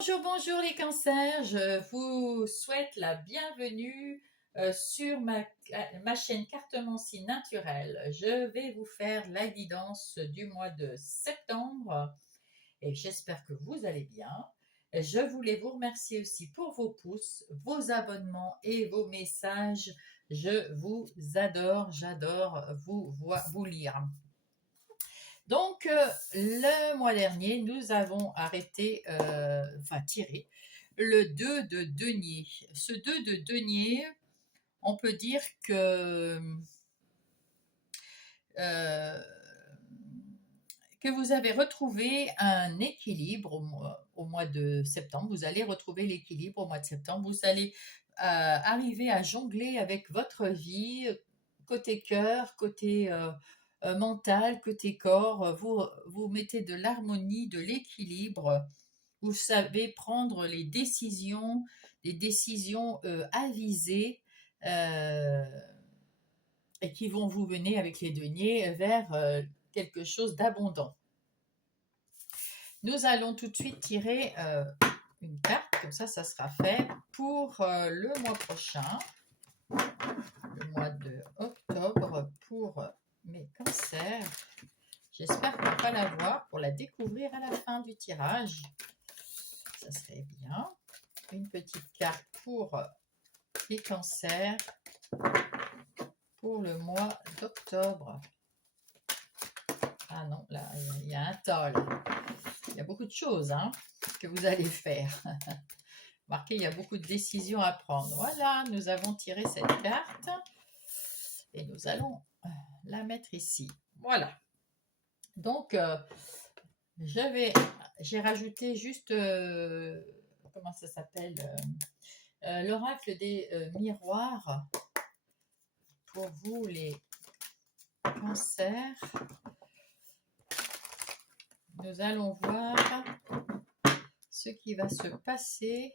Bonjour, bonjour les cancers, je vous souhaite la bienvenue sur ma chaîne Cartomancie Naturelle. Je vais vous faire la guidance du mois de septembre et j'espère que vous allez bien. Je voulais vous remercier aussi pour vos pouces, vos abonnements et vos messages. Je vous adore, j'adore vous lire. Donc, le mois dernier, nous avons tiré le 2 de denier. Ce 2 de denier, on peut dire euh, que vous avez retrouvé un équilibre au mois de septembre. Vous allez retrouver l'équilibre au mois de septembre. Vous allez arriver à jongler avec votre vie, côté cœur, côté mental, côté corps. Vous mettez de l'harmonie, de l'équilibre. Vous savez prendre des décisions avisées euh, et qui vont vous mener avec les deniers vers quelque chose d'abondant. Nous allons tout de suite tirer une carte, comme ça sera fait pour le mois prochain, le mois de octobre, pour mes cancers. J'espère qu'on va la voir pour la découvrir à la fin du tirage. Ça serait bien. Une petite carte pour les cancers pour le mois d'octobre. Ah non, là, il y a un tas. Là. Il y a beaucoup de choses que vous allez faire. Marquez, il y a beaucoup de décisions à prendre. Voilà, nous avons tiré cette carte et nous allons la mettre ici. Voilà. Donc, j'ai rajouté juste, comment ça s'appelle, l'oracle des miroirs pour vous les cancers. Nous allons voir ce qui va se passer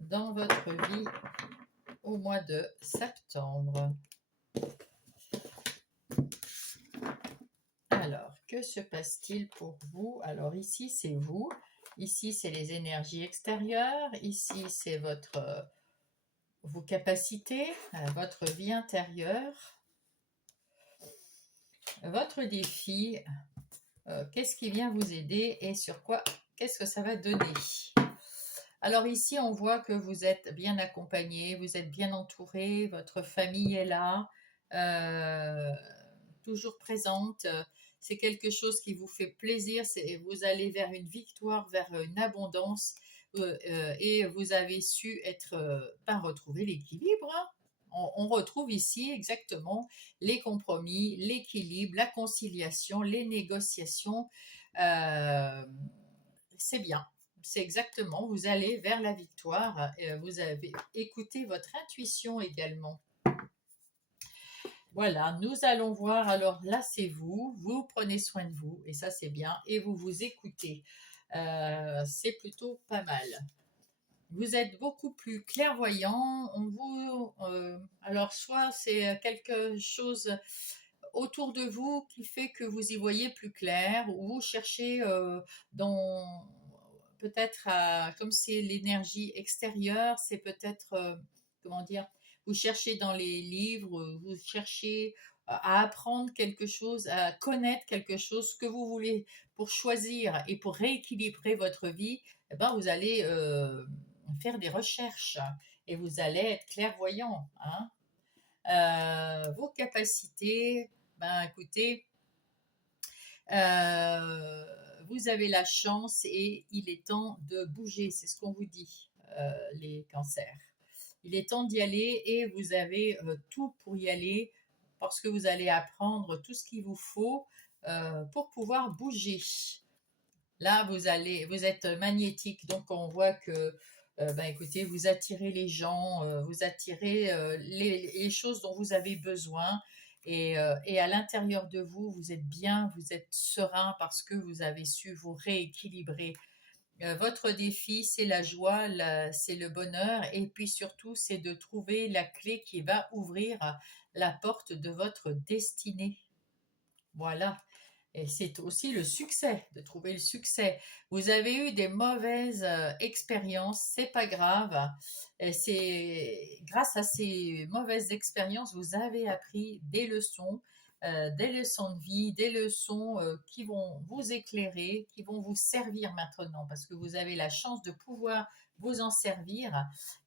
dans votre vie au mois de septembre. Alors, que se passe-t-il pour vous? Alors ici, c'est vous. Ici, c'est les énergies extérieures. Ici, c'est vos capacités, votre vie intérieure. Votre défi, qu'est-ce qui vient vous aider et sur quoi, qu'est-ce que ça va donner? Alors ici, on voit que vous êtes bien accompagné, vous êtes bien entouré, votre famille est là, toujours présente. C'est quelque chose qui vous fait plaisir, vous allez vers une victoire, vers une abondance et vous avez su retrouver l'équilibre. On retrouve ici exactement les compromis, l'équilibre, la conciliation, les négociations. C'est bien. C'est exactement, vous allez vers la victoire. Vous avez écouté votre intuition également. Voilà, nous allons voir. Alors là, c'est vous prenez soin de vous, et ça c'est bien, et vous vous écoutez. C'est plutôt pas mal. Vous êtes beaucoup plus clairvoyant. Alors soit c'est quelque chose autour de vous qui fait que vous y voyez plus clair, ou vous cherchez dans peut-être comme c'est l'énergie extérieure, c'est peut-être comment dire, vous cherchez dans les livres, vous cherchez à apprendre quelque chose, à connaître quelque chose que vous voulez pour choisir et pour rééquilibrer votre vie. Eh ben, vous allez faire des recherches et vous allez être clairvoyant. Vos capacités, ben écoutez, vous avez la chance et il est temps de bouger, c'est ce qu'on vous dit, les cancers. Il est temps d'y aller et vous avez tout pour y aller parce que vous allez apprendre tout ce qu'il vous faut pour pouvoir bouger. Là, vous êtes magnétique, donc on voit que, ben écoutez, vous attirez les gens, vous attirez les choses dont vous avez besoin, et à l'intérieur de vous, vous êtes bien, vous êtes serein parce que vous avez su vous rééquilibrer. Votre défi, c'est la joie, c'est le bonheur, et puis surtout, c'est de trouver la clé qui va ouvrir la porte de votre destinée. Voilà. Et c'est aussi le succès, de trouver le succès. Vous avez eu des mauvaises expériences, c'est pas grave. Et c'est grâce à ces mauvaises expériences, vous avez appris des leçons de vie, des leçons qui vont vous éclairer, qui vont vous servir maintenant, parce que vous avez la chance de pouvoir vous en servir.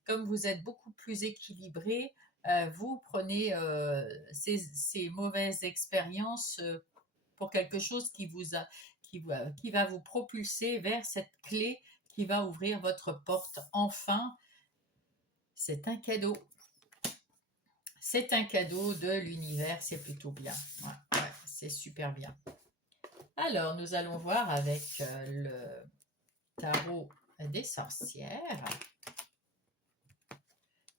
Comme vous êtes beaucoup plus équilibré, vous prenez ces mauvaises expériences pour quelque chose qui va vous propulser vers cette clé qui va ouvrir votre porte. Enfin, c'est un cadeau. C'est un cadeau de l'univers, c'est plutôt bien. Ouais, ouais, c'est super bien. Alors, nous allons voir avec le tarot des sorcières.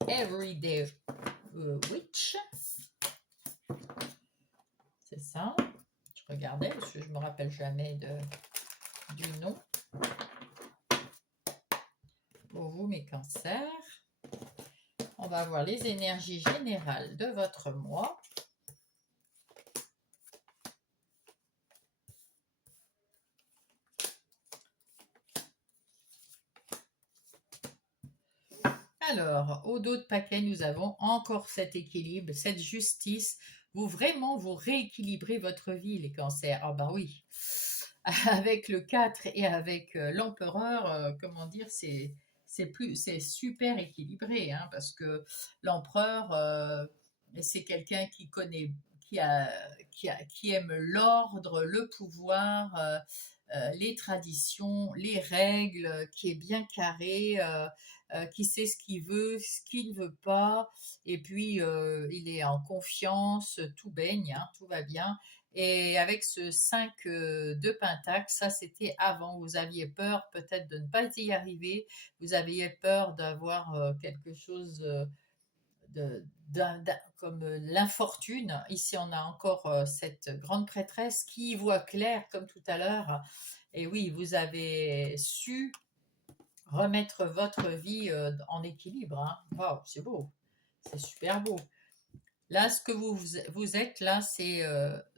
Everyday Witch. C'est ça. Je regardais parce que je ne me rappelle jamais du nom. Pour vous, mes cancers. On va voir les énergies générales de votre mois. Alors, au dos de paquet, nous avons encore cet équilibre, cette justice. Vous rééquilibrez votre vie, les cancers. Ah ben oui, avec le 4 et avec l'empereur, comment dire, c'est super équilibré, hein, parce que l'empereur, c'est quelqu'un qui connaît, qui aime l'ordre, le pouvoir, les traditions, les règles, qui est bien carré, qui sait ce qu'il veut, ce qu'il ne veut pas, et puis il est en confiance, tout baigne, hein, tout va bien. Et avec ce 5 de Pentacle, ça c'était avant, vous aviez peur peut-être de ne pas y arriver, vous aviez peur d'avoir quelque chose comme l'infortune. Ici on a encore cette grande prêtresse qui y voit clair comme tout à l'heure. Et oui, vous avez su remettre votre vie en équilibre. Hein. Waouh, c'est beau, c'est super beau. Là, ce que vous êtes, là, c'est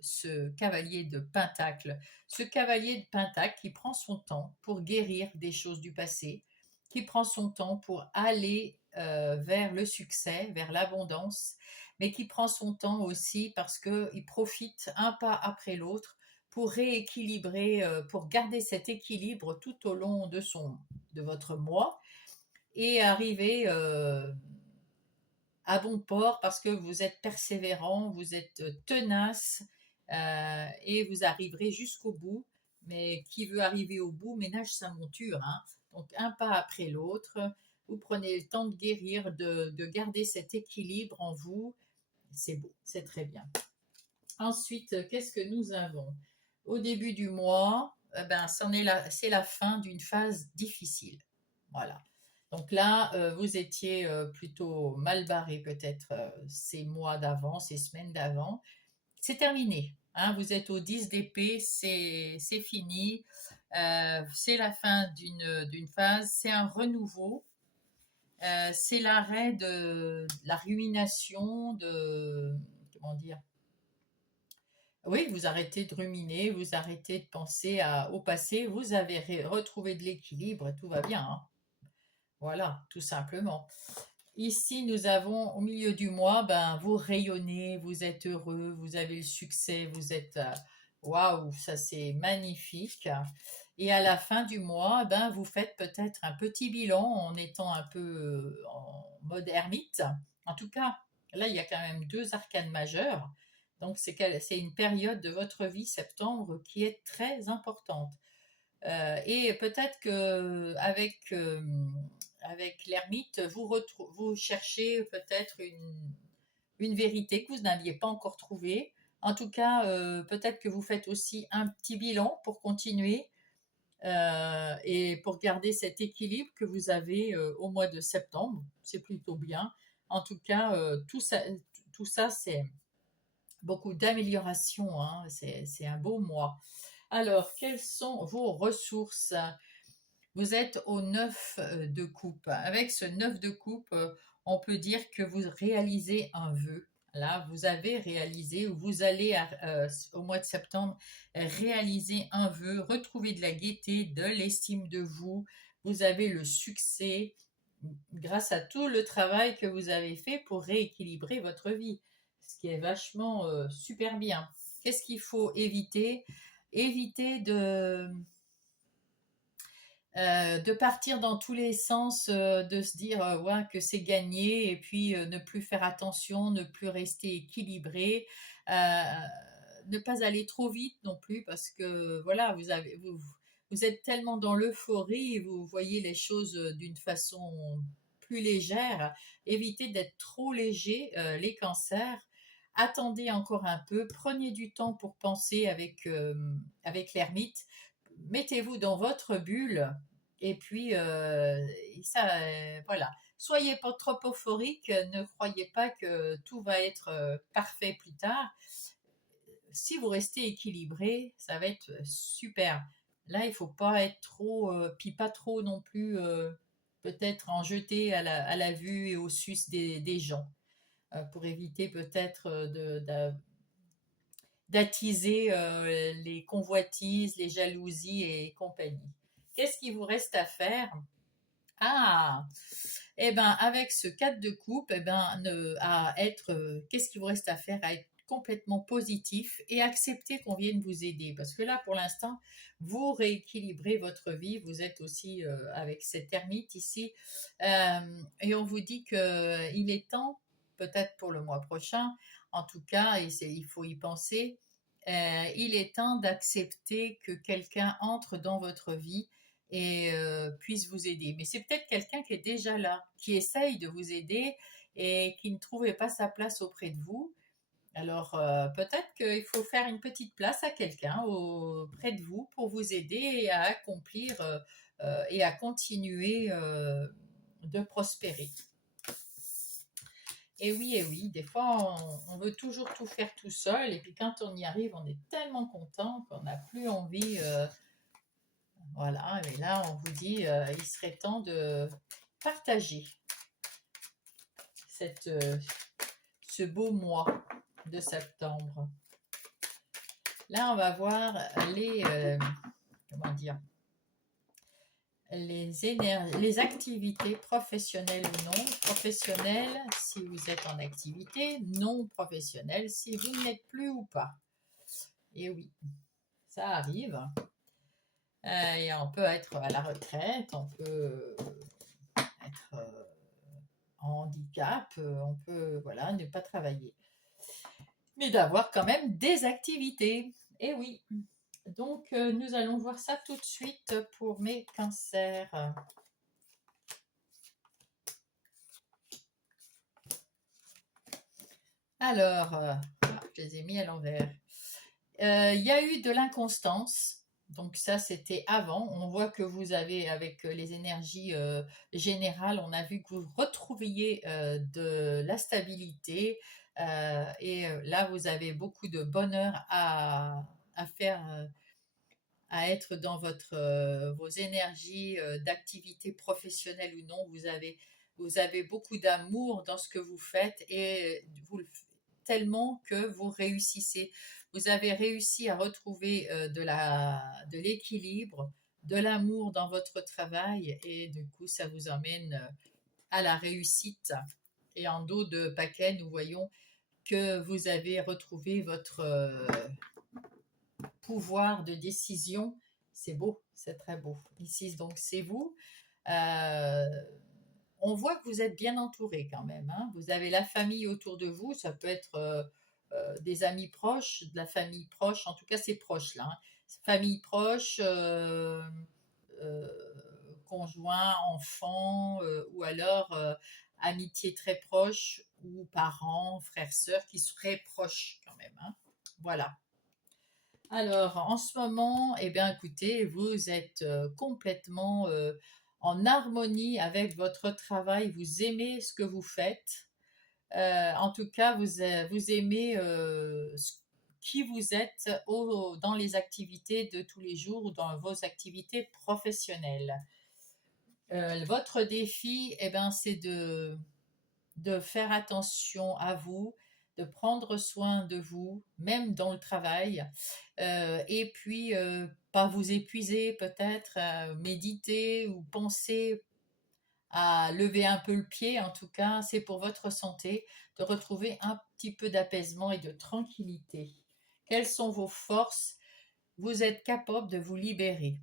ce cavalier de Pentacle. Ce cavalier de Pentacle qui prend son temps pour guérir des choses du passé, qui prend son temps pour aller vers le succès, vers l'abondance, mais qui prend son temps aussi parce qu'il profite un pas après l'autre pour rééquilibrer, pour garder cet équilibre tout au long de votre mois et arriver à bon port parce que vous êtes persévérant, vous êtes tenace et vous arriverez jusqu'au bout. Mais qui veut arriver au bout ménage sa monture. Hein. Donc un pas après l'autre, vous prenez le temps de guérir, de garder cet équilibre en vous. C'est beau, c'est très bien. Ensuite, qu'est-ce que nous avons? Au début du mois, c'est la fin d'une phase difficile. Voilà. Donc là, vous étiez plutôt mal barré peut-être ces mois d'avant, ces semaines d'avant. C'est terminé. Hein, vous êtes au 10 d'épée, c'est fini. C'est la fin d'une phase, c'est un renouveau. C'est l'arrêt de la rumination, comment dire, oui, vous arrêtez de ruminer, vous arrêtez de penser au passé, vous avez retrouvé de l'équilibre et tout va bien. Hein. Voilà, tout simplement. Ici, nous avons au milieu du mois, ben, vous rayonnez, vous êtes heureux, vous avez le succès, vous êtes waouh, ça c'est magnifique. Et à la fin du mois, ben, vous faites peut-être un petit bilan en étant un peu en mode ermite. En tout cas, là, il y a quand même deux arcanes majeures. Donc, c'est une période de votre vie, septembre, qui est très importante. Et peut-être que avec l'ermite, vous cherchez peut-être une vérité que vous n'aviez pas encore trouvée. En tout cas, peut-être que vous faites aussi un petit bilan pour continuer et pour garder cet équilibre que vous avez au mois de septembre. C'est plutôt bien. En tout cas, tout ça c'est beaucoup d'amélioration. Hein. C'est un beau mois. Alors, quelles sont vos ressources? Vous êtes au 9 de coupe. Avec ce 9 de coupe, on peut dire que vous réalisez un vœu. Là, vous avez réalisé ou vous allez au mois de septembre réaliser un vœu, retrouver de la gaieté, de l'estime de vous. Vous avez le succès grâce à tout le travail que vous avez fait pour rééquilibrer votre vie, ce qui est vachement super bien. Qu'est-ce qu'il faut éviter? Éviter de partir dans tous les sens, de se dire ouais, que c'est gagné et puis ne plus faire attention, ne plus rester équilibré, ne pas aller trop vite non plus parce que voilà, vous êtes tellement dans l'euphorie, vous voyez les choses d'une façon plus légère. Évitez d'être trop léger, les cancers. Attendez encore un peu, prenez du temps pour penser avec l'ermite. Mettez-vous dans votre bulle et puis ça, voilà. Soyez pas trop euphorique, ne croyez pas que tout va être parfait plus tard. Si vous restez équilibré, ça va être super. Là, il faut pas être trop, puis pas trop non plus, peut-être en jeter à la vue et au sus des gens, pour éviter peut-être d'attiser les convoitises, les jalousies et compagnie. Qu'est-ce qu'il vous reste à faire? Ah, eh ben avec ce 4 de coupe, eh ben qu'est-ce qu'il vous reste à faire? À être complètement positif et accepter qu'on vienne vous aider. Parce que là, pour l'instant, vous rééquilibrez votre vie. Vous êtes aussi avec cette ermite ici. Et on vous dit que il est temps, peut-être pour le mois prochain, en tout cas, il faut y penser, il est temps d'accepter que quelqu'un entre dans votre vie et puisse vous aider. Mais c'est peut-être quelqu'un qui est déjà là, qui essaye de vous aider et qui ne trouvait pas sa place auprès de vous. Alors peut-être qu'il faut faire une petite place à quelqu'un auprès de vous pour vous aider à accomplir et à continuer de prospérer. Et oui, des fois on veut toujours tout faire tout seul et puis quand on y arrive, on est tellement content qu'on n'a plus envie. Voilà, et là on vous dit, il serait temps de partager cette, ce beau mois de septembre. Là, on va voir comment dire, les activités professionnelles ou non. Professionnelles si vous êtes en activité, non professionnelles si vous ne l'êtes plus ou pas. Et oui, ça arrive. Et on peut être à la retraite, on peut être en handicap, on peut voilà, ne pas travailler. Mais d'avoir quand même des activités. Et oui. Donc, nous allons voir ça tout de suite pour mes cancers. Alors, je les ai mis à l'envers. Il y a eu de l'inconstance. Donc ça, c'était avant. On voit que vous avez, avec les énergies générales, on a vu que vous retrouviez de la stabilité. Et là, vous avez beaucoup de bonheur à faire, à être dans vos énergies d'activité professionnelle ou non. Vous avez beaucoup d'amour dans ce que vous faites et vous le faites tellement que vous réussissez. Vous avez réussi à retrouver de l'équilibre, de l'amour dans votre travail et du coup, ça vous emmène à la réussite. Et en dos de paquet, nous voyons que vous avez retrouvé votre pouvoir de décision. C'est beau, c'est très beau. Ici, donc, c'est vous. Euh, on voit que vous êtes bien entouré quand même, hein. Vous avez la famille autour de vous. Ça peut être des amis proches, de la famille proche. En tout cas, c'est proche là, hein. Famille proche, euh, conjoint, enfant, ou alors amitié très proche, ou parents, frères, sœurs qui seraient proches quand même, hein. Voilà. Alors, en ce moment, eh bien, écoutez, vous êtes complètement en harmonie avec votre travail. Vous aimez ce que vous faites. En tout cas, vous aimez qui vous êtes dans les activités de tous les jours ou dans vos activités professionnelles. Votre défi, eh ben, c'est de faire attention à vous, de prendre soin de vous, même dans le travail, et puis pas vous épuiser peut-être, méditer ou penser à lever un peu le pied, en tout cas, c'est pour votre santé, de retrouver un petit peu d'apaisement et de tranquillité. Quelles sont vos forces? Vous êtes capable de vous libérer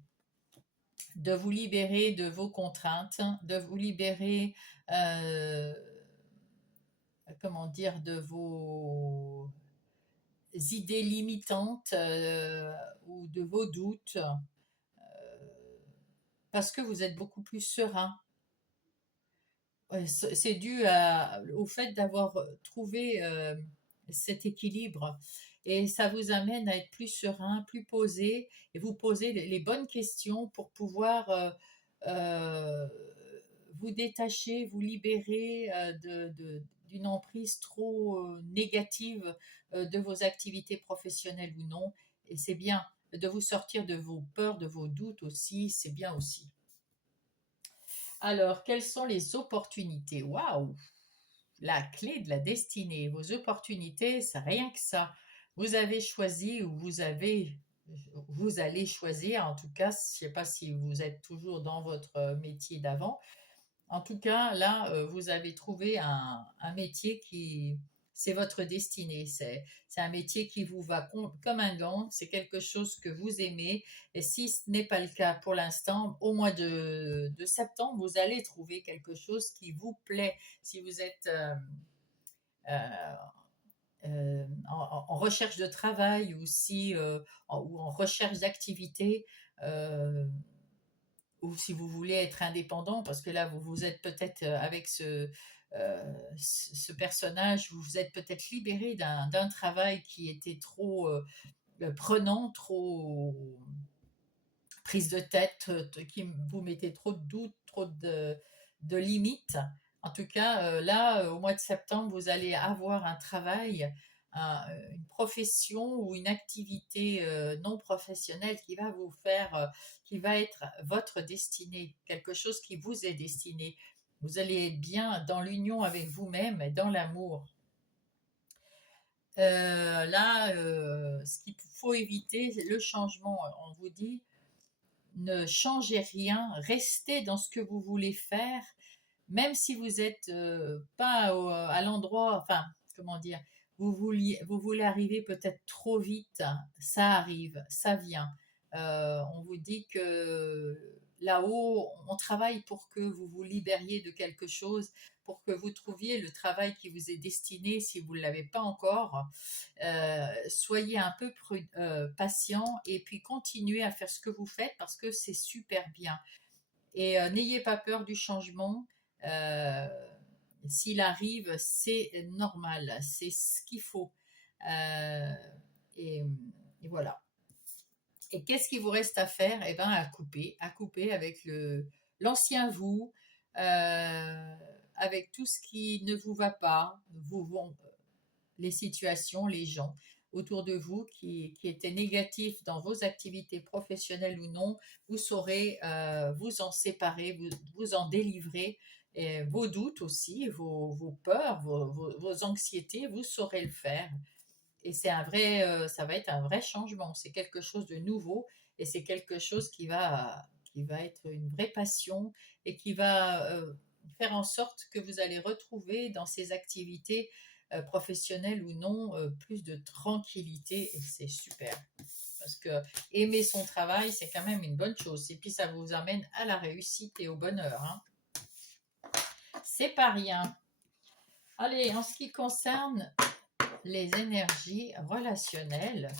de vos contraintes, de vous libérer, euh, comment dire, de vos idées limitantes ou de vos doutes, parce que vous êtes beaucoup plus serein. Ouais, c'est dû au fait d'avoir trouvé cet équilibre et ça vous amène à être plus serein, plus posé et vous poser les bonnes questions pour pouvoir euh, vous détacher, vous libérer d'une emprise trop négative de vos activités professionnelles ou non. Et c'est bien de vous sortir de vos peurs, de vos doutes aussi, c'est bien aussi. Alors, quelles sont les opportunités? Waouh! La clé de la destinée. Vos opportunités, c'est rien que ça. Vous avez choisi ou vous allez choisir, en tout cas, je ne sais pas si vous êtes toujours dans votre métier d'avant, en tout cas, là, vous avez trouvé un métier qui, c'est votre destinée. C'est un métier qui vous va comme un gant. C'est quelque chose que vous aimez. Et si ce n'est pas le cas pour l'instant, au mois de septembre, vous allez trouver quelque chose qui vous plaît. Si vous êtes euh, en recherche de travail ou, si, ou en recherche d'activité, euh, ou si vous voulez être indépendant, parce que là, vous êtes peut-être avec ce personnage, vous vous êtes peut-être libéré d'un travail qui était trop prenant, trop prise de tête, qui vous mettait trop de doutes, trop de limites. En tout cas, là, au mois de septembre, vous allez avoir un travail, une profession ou une activité non professionnelle qui va vous faire, qui va être votre destinée, quelque chose qui vous est destiné. Vous allez être bien dans l'union avec vous-même et dans l'amour. Là, ce qu'il faut éviter, c'est le changement. On vous dit, ne changez rien, restez dans ce que vous voulez faire, même si vous n'êtes pas à l'endroit, enfin, comment dire, vous voulez arriver peut-être trop vite, ça arrive, ça vient. On vous dit que là-haut, on travaille pour que vous vous libériez de quelque chose, pour que vous trouviez le travail qui vous est destiné si vous ne l'avez pas encore. Soyez un peu patient et puis continuez à faire ce que vous faites parce que c'est super bien. Et n'ayez pas peur du changement. Euh, S'il arrive, c'est normal, c'est ce qu'il faut. Euh, et, et voilà. Et qu'est-ce qu'il vous reste à faire? Eh bien, à couper avec l'ancien vous, avec tout ce qui ne vous va pas, les situations, les gens autour de vous qui étaient négatifs dans vos activités professionnelles ou non, vous saurez vous en séparer, vous en délivrer. Et vos doutes aussi, vos peurs, vos anxiétés, vous saurez le faire. Et c'est un vrai, ça va être un vrai changement. C'est quelque chose de nouveau et c'est quelque chose qui va être une vraie passion et qui va faire en sorte que vous allez retrouver dans ces activités professionnelles ou non plus de tranquillité et c'est super. Parce que aimer son travail, c'est quand même une bonne chose. Et puis ça vous amène à la réussite et au bonheur, hein. C'est pas rien. Allez, en ce qui concerne les énergies relationnelles,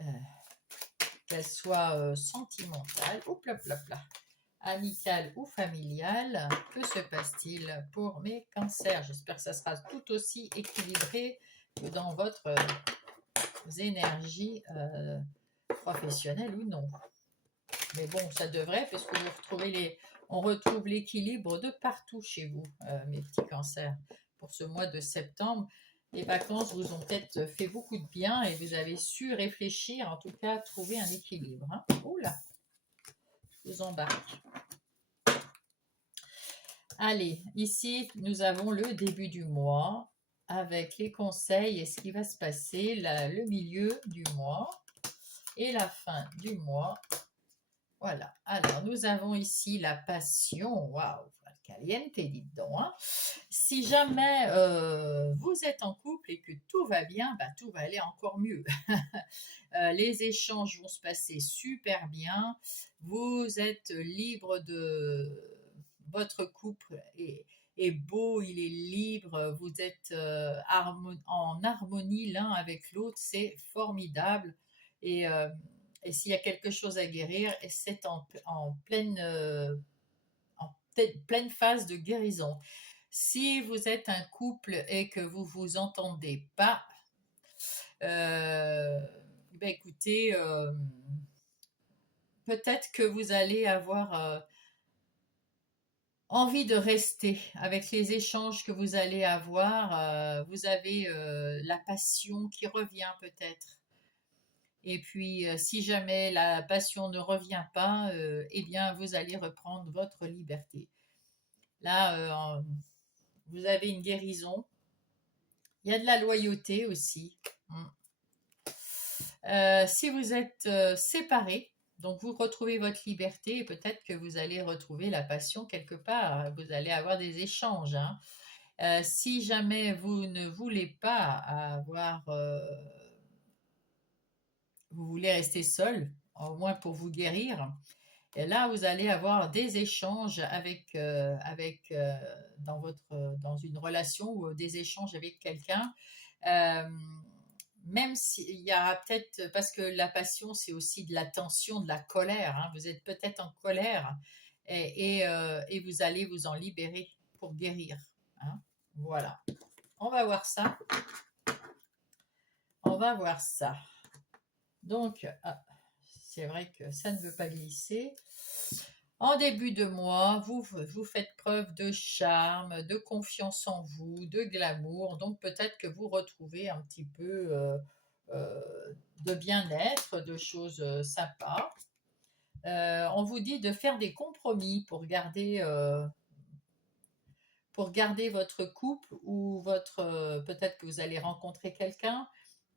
euh, qu'elles soient sentimentales, amicales ou familiales, que se passe-t-il pour mes cancers? J'espère que ça sera tout aussi équilibré que dans votre énergie professionnelle ou non. Mais bon, ça devrait, parce que on retrouve l'équilibre de partout chez vous, mes petits cancers. Pour ce mois de septembre, les vacances vous ont peut-être fait beaucoup de bien et vous avez su réfléchir, en tout cas, trouver un équilibre, hein. Oula, je vous embarque. Allez, ici, nous avons le début du mois. avec les conseils et ce qui va se passer, le milieu du mois et la fin du mois. Voilà. Alors, nous avons ici la passion. Waouh, caliente, dites donc. Hein. Si jamais vous êtes en couple et que tout va bien, bah, tout va aller encore mieux. Les échanges vont se passer super bien. Vous êtes libre de votre couple est beau, il est libre, vous êtes en harmonie l'un avec l'autre, c'est formidable. Et, euh, et s'il y a quelque chose à guérir, c'est en pleine phase de guérison. Si vous êtes un couple et que vous vous entendez pas, euh, ben écoutez, peut-être que vous allez avoir envie de rester avec les échanges que vous allez avoir. Vous avez la passion qui revient peut-être. Et puis, si jamais la passion ne revient pas, eh bien, vous allez reprendre votre liberté. Là, vous avez une guérison. Il y a de la loyauté aussi. Si vous êtes séparés, donc vous retrouvez votre liberté et peut-être que vous allez retrouver la passion quelque part. Vous allez avoir des échanges. Hein. Si jamais vous ne voulez pas avoir, vous voulez rester seul, au moins pour vous guérir, et là vous allez avoir des échanges dans une relation ou des échanges avec quelqu'un. Euh, Même s'il y a peut-être, parce que la passion, c'est aussi de la tension, de la colère. Hein. Vous êtes peut-être en colère et vous allez vous en libérer pour guérir. Hein. Voilà. On va voir ça. On va voir ça. Donc, c'est vrai que ça ne veut pas glisser. En début de mois, vous faites preuve de charme, de confiance en vous, de glamour. Donc peut-être que vous retrouvez un petit peu euh, de bien-être, de choses sympas. On vous dit de faire des compromis pour garder votre couple ou peut-être que vous allez rencontrer quelqu'un.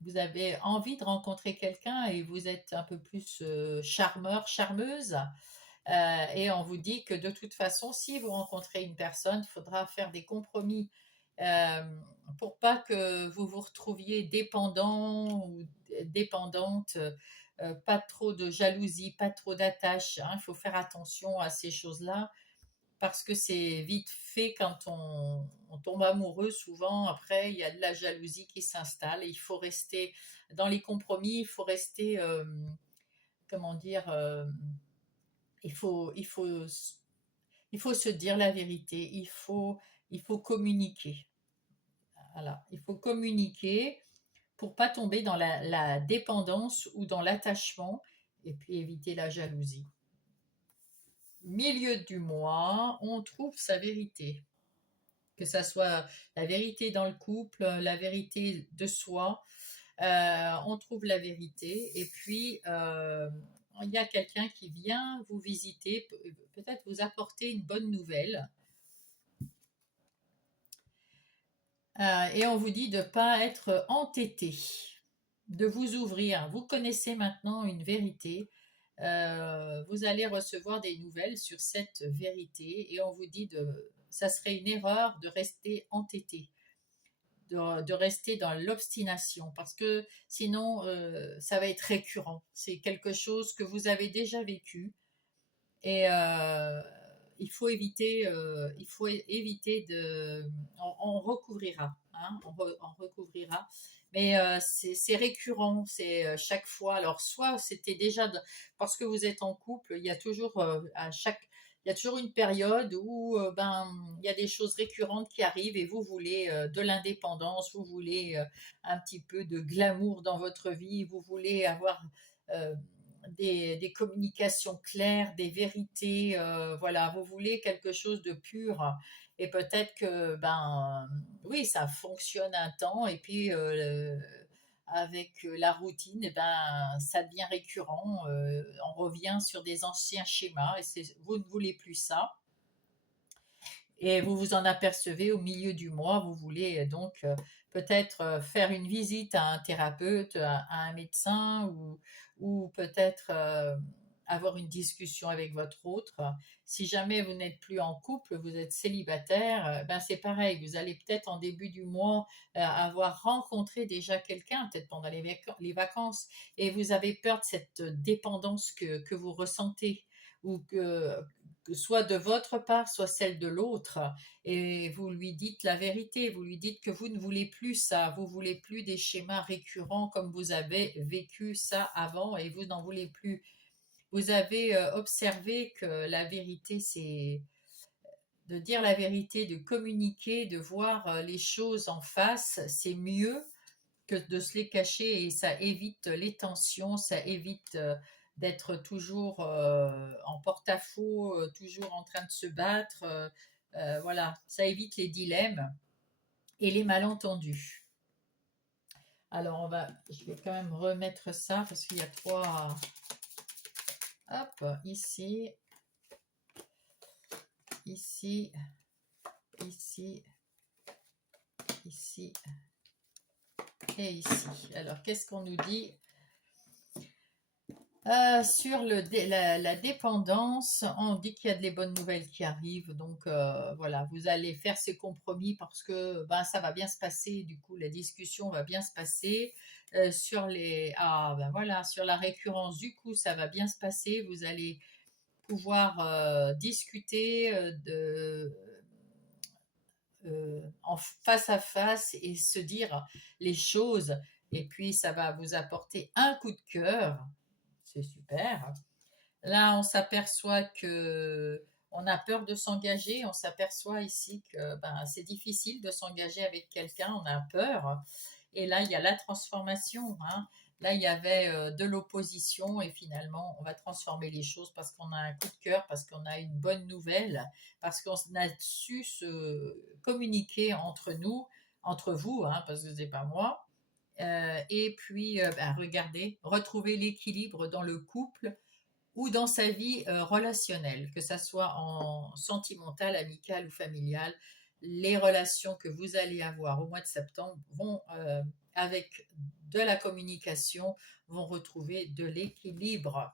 Vous avez envie de rencontrer quelqu'un et vous êtes un peu plus charmeur, charmeuse. Et on vous dit que de toute façon, si vous rencontrez une personne, il faudra faire des compromis euh, pour pas que vous vous retrouviez dépendant ou dépendante, pas trop de jalousie, pas trop d'attache. Hein. Il faut faire attention à ces choses-là parce que c'est vite fait quand on tombe amoureux. Souvent, après, il y a de la jalousie qui s'installe et il faut rester dans les compromis, il faut rester, comment dire, il faut, il faut, il faut se dire la vérité, il faut communiquer. Voilà. Il faut communiquer pour pas tomber dans la dépendance ou dans l'attachement et puis éviter la jalousie. Milieu du mois, on trouve sa vérité. Que ça soit la vérité dans le couple, la vérité de soi, on trouve la vérité. Et puis, il y a quelqu'un qui vient vous visiter, peut-être vous apporter une bonne nouvelle. Et on vous dit de ne pas être entêté, de vous ouvrir. Vous connaissez maintenant une vérité. Vous allez recevoir des nouvelles sur cette vérité et on vous dit ça serait une erreur de rester entêté, de rester dans l'obstination parce que sinon ça va être récurrent. C'est quelque chose que vous avez déjà vécu et il faut éviter de. On recouvrira, hein, on recouvrira. Mais c'est récurrent, c'est chaque fois. Alors, soit c'était déjà parce que vous êtes en couple, il y a toujours il y a toujours une période où il y a des choses récurrentes qui arrivent et vous voulez de l'indépendance, vous voulez un petit peu de glamour dans votre vie, vous voulez avoir euh, des communications claires, des vérités, voilà, vous voulez quelque chose de pur et peut-être que, oui, ça fonctionne un temps et puis avec la routine, eh ça devient récurrent, on revient sur des anciens schémas et vous ne voulez plus ça. et vous vous en apercevez au milieu du mois, vous voulez donc peut-être faire une visite à un thérapeute, à un médecin ou peut-être avoir une discussion avec votre autre. Si jamais vous n'êtes plus en couple, vous êtes célibataire, ben c'est pareil, vous allez peut-être en début du mois avoir rencontré déjà quelqu'un, peut-être pendant les vacances, et vous avez peur de cette dépendance que vous ressentez, ou que soit de votre part, soit celle de l'autre, et vous lui dites la vérité, vous lui dites que vous ne voulez plus ça, vous voulez plus des schémas récurrents comme vous avez vécu ça avant et vous n'en voulez plus. Vous avez observé que la vérité, c'est de dire la vérité, de communiquer, de voir les choses en face, c'est mieux que de se les cacher, et ça évite les tensions, ça évite d'être toujours en porte-à-faux, toujours en train de se battre. Voilà, ça évite les dilemmes et les malentendus. Alors je vais quand même remettre ça parce qu'il y a trois. Hop, ici, ici, ici, ici et ici. Alors, qu'est-ce qu'on nous dit sur la dépendance? On dit qu'il y a des bonnes nouvelles qui arrivent, donc voilà, vous allez faire ces compromis parce que ben, ça va bien se passer, du coup la discussion va bien se passer. Sur la récurrence, du coup ça va bien se passer, vous allez pouvoir discuter en face à face et se dire les choses, et puis ça va vous apporter un coup de cœur, c'est super. Là, on s'aperçoit que on a peur de s'engager, on s'aperçoit ici que ben, c'est difficile de s'engager avec quelqu'un, on a peur. Et là, il y a la transformation, hein. Là, il y avait de l'opposition et finalement, on va transformer les choses parce qu'on a un coup de cœur, parce qu'on a une bonne nouvelle, parce qu'on a su se communiquer entre nous, entre vous, hein, parce que c'est pas moi. Et puis, ben, regardez, retrouver l'équilibre dans le couple ou dans sa vie relationnelle, que ça soit en sentimental, amical ou familial. Les relations que vous allez avoir au mois de septembre vont, avec de la communication, vont retrouver de l'équilibre.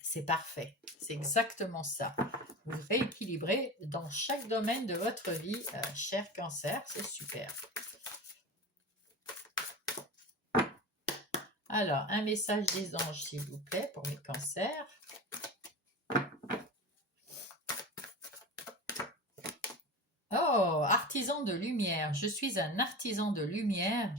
C'est parfait, c'est exactement ça. Vous rééquilibrez dans chaque domaine de votre vie, cher Cancer, c'est super. Alors, un message des anges, s'il vous plaît, pour mes cancers. Oh, artisan de lumière. Je suis un artisan de lumière.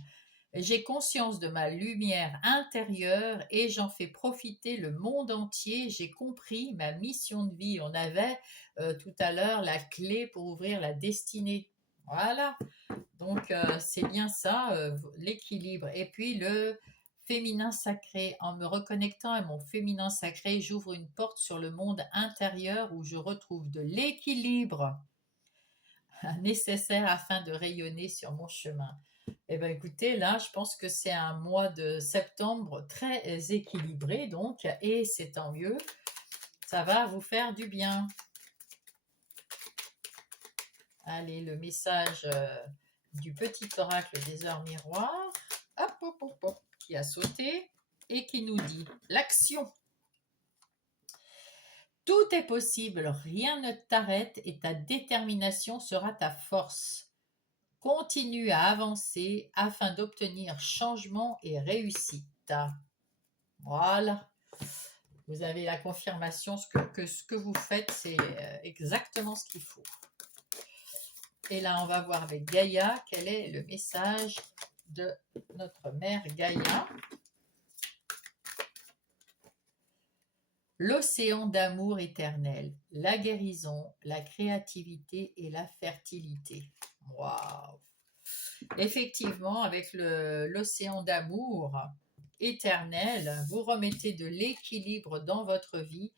J'ai conscience de ma lumière intérieure et j'en fais profiter le monde entier. J'ai compris ma mission de vie. On avait tout à l'heure la clé pour ouvrir la destinée. Voilà. Donc, c'est bien ça, l'équilibre. Et puis, le féminin sacré. En me reconnectant à mon féminin sacré, j'ouvre une porte sur le monde intérieur où je retrouve de l'équilibre nécessaire afin de rayonner sur mon chemin. Eh bien, écoutez, là, je pense que c'est un mois de septembre très équilibré, donc, et c'est tant mieux. Ça va vous faire du bien. Allez, le message du petit oracle des heures miroirs, hop, hop, hop, hop, qui a sauté et qui nous dit l'action. Tout est possible, rien ne t'arrête et ta détermination sera ta force. Continue à avancer afin d'obtenir changement et réussite. Voilà. Vous avez la confirmation que ce que vous faites, c'est exactement ce qu'il faut. Et là, on va voir avec Gaïa quel est le message de notre mère Gaïa. L'océan d'amour éternel, la guérison, la créativité et la fertilité. Waouh! Effectivement, avec l'océan d'amour éternel, vous remettez de l'équilibre dans votre vie.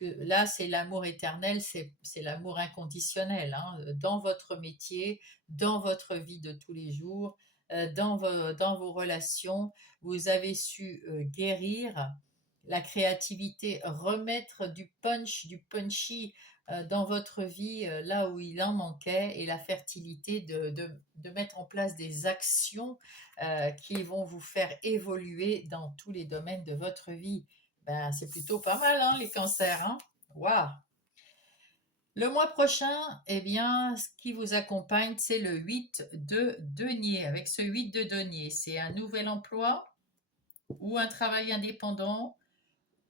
Là, c'est l'amour éternel, c'est l'amour inconditionnel, hein, dans votre métier, dans votre vie de tous les jours, dans vos relations. Vous avez su guérir la créativité, remettre du punch, du punchy dans votre vie là où il en manquait, et la fertilité de mettre en place des actions qui vont vous faire évoluer dans tous les domaines de votre vie. Ben, c'est plutôt pas mal, hein, les cancers, hein? Waouh! Le mois prochain, eh bien, ce qui vous accompagne, c'est le 8 de denier. Avec ce 8 de denier, c'est un nouvel emploi ou un travail indépendant,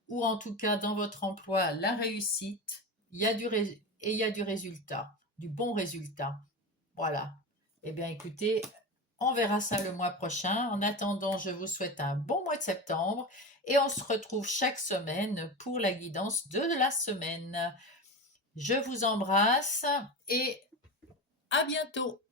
ou en tout cas dans votre emploi, la réussite. Et il y a du résultat, du bon résultat. Voilà. Eh bien, écoutez, on verra ça le mois prochain. En attendant, je vous souhaite un bon mois de septembre et on se retrouve chaque semaine pour la guidance de la semaine. Je vous embrasse et à bientôt.